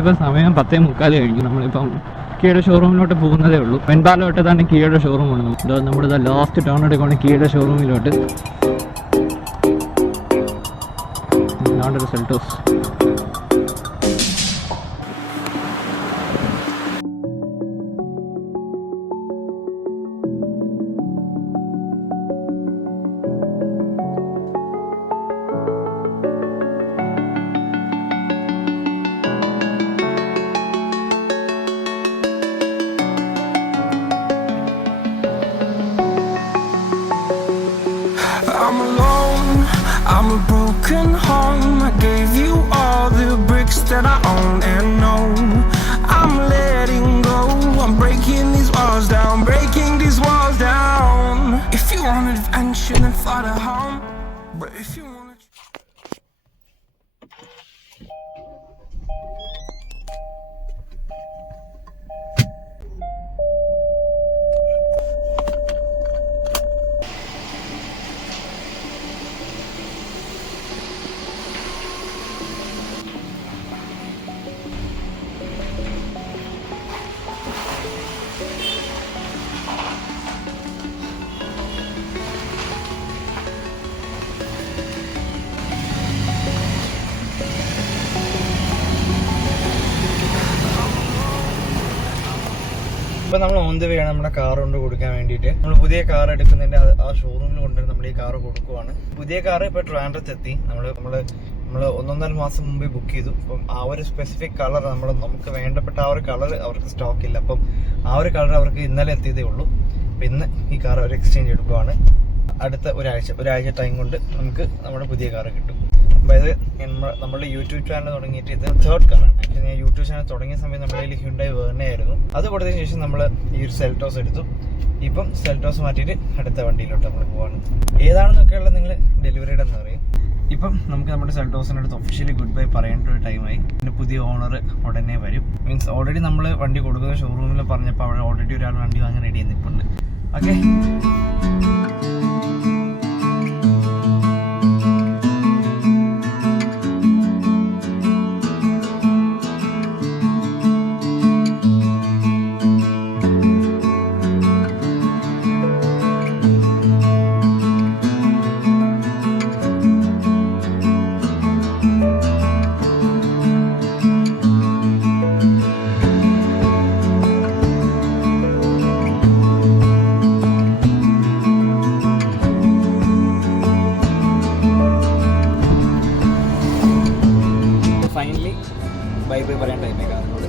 ഇപ്പം സമയം 10:45 കഴിഞ്ഞു. നമ്മളിപ്പം കിയയുടെ ഷോറൂമിലോട്ട് പോകുന്നതേ ഉള്ളൂ. വെൺപാലോട്ട് തന്നെ കിയയുടെ ഷോറൂമാണ്. നമ്മളിത് ലാസ്റ്റ് ടേൺ എടുക്കുകയാണ് കിയയുടെ ഷോറൂമിലോട്ട്. ഒരു Seltos. I'm alone, I'm a broken home. I gave you all the bricks that I own and know. I'm letting go, I'm breaking these walls down, breaking these walls down. If you want adventure, then fly to home. But if you want ഇപ്പം നമ്മൾ on the way ആണ് നമ്മുടെ car കൊണ്ട് കൊടുക്കാൻ വേണ്ടിയിട്ട്. നമ്മൾ പുതിയ car എടുക്കുന്നതിൻ്റെ ആ ഷോറൂമിൽ കൊണ്ടുവന്ന് നമ്മൾ ഈ കാർ കൊടുക്കുവാണ്. പുതിയ കാർ ഇപ്പോൾ ട്രിവാൻഡ്രത്ത് എത്തി. നമ്മൾ 1.5 മാസം മുമ്പേ ബുക്ക് ചെയ്തു. അപ്പം ആ ഒരു സ്പെസിഫിക് കളർ നമുക്ക് വേണ്ടപ്പെട്ട ആ ഒരു കളർ അവർക്ക് സ്റ്റോക്ക് ഇല്ല. അപ്പം ആ ഒരു കളർ അവർക്ക് ഇന്നലെ എത്തിയതേ ഉള്ളൂ. അപ്പം ഇന്ന് ഈ കാർ അവർ എക്സ്ചേഞ്ച് എടുക്കുവാണ്. അടുത്ത ഒരാഴ്ച ടൈം കൊണ്ട് നമുക്ക് നമ്മുടെ പുതിയ കാർ കിട്ടും. അതായത് നമ്മുടെ യൂട്യൂബ് ചാനൽ തുടങ്ങിയിട്ട് ഇത് 3rd കാറാണ്. ആക്ച്വലി ഞാൻ യൂട്യൂബ് ചാനൽ തുടങ്ങിയ സമയത്ത് നമ്മുടെ കയ്യിൽ ഹ്യുണ്ടായി വേർണ ആയിരുന്നു. അത് കൊടുത്തതിന് ശേഷം നമ്മൾ ഈ ഒരു സെൽറ്റോസ് എടുത്തു. ഇപ്പം സെൽറ്റോസ് മാറ്റിയിട്ട് അടുത്ത വണ്ടിയിലോട്ട് നമ്മൾ പോവാണ്. ഏതാണെന്നൊക്കെയുള്ള നിങ്ങൾ ഡെലിവറിയുടെ എന്ന് പറയും. ഇപ്പം നമുക്ക് നമ്മുടെ സെൽറ്റോസിനടുത്ത് ഒഫീഷ്യലി ഗുഡ് ബൈ പറയേണ്ട ഒരു ടൈമായി. പിന്നെ പുതിയ ഓണർ ഉടനെ വരും. മീൻസ് ഓൾറെഡി നമ്മൾ വണ്ടി കൊടുക്കുന്ന ഷോറൂമിൽ പറഞ്ഞപ്പോൾ അവിടെ ഓൾറെഡി ഒരാൾ വണ്ടി വാങ്ങാൻ റെഡി നിൽപ്പുണ്ട്. ഓക്കെ, ഫൈനലി ബൈ ബൈ പറയാൻ ടൈമേ കാറിനോട്.